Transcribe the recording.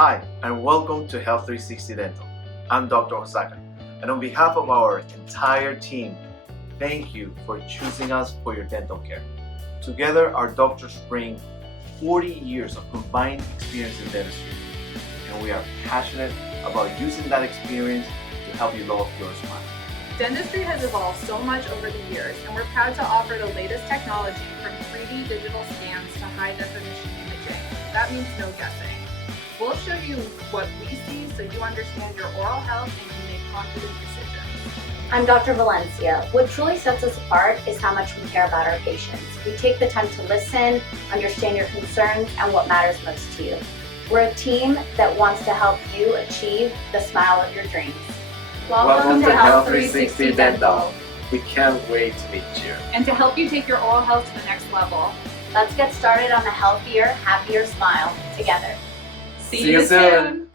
Hi, and welcome to Health 360 Dental. I'm Dr. Osaka, and on behalf of our entire team, thank you for choosing us for your dental care. Together, our doctors bring 40 years of combined experience in dentistry, and we are passionate about using that experience to help you love your smile. Dentistry has evolved so much over the years, and we're proud to offer the latest technology from 3D digital scans to high-definition imaging. That means no guessing. We'll show you what we see so you understand your oral health and can make confident decisions. I'm Dr. Valencia. What truly sets us apart is how much we care about our patients. We take the time to listen, understand your concerns, and what matters most to you. We're a team that wants to help you achieve the smile of your dreams. Welcome to Health 360 Dental. We can't wait to meet you. And to help you take your oral health to the next level. Let's get started on a healthier, happier smile together. See you soon.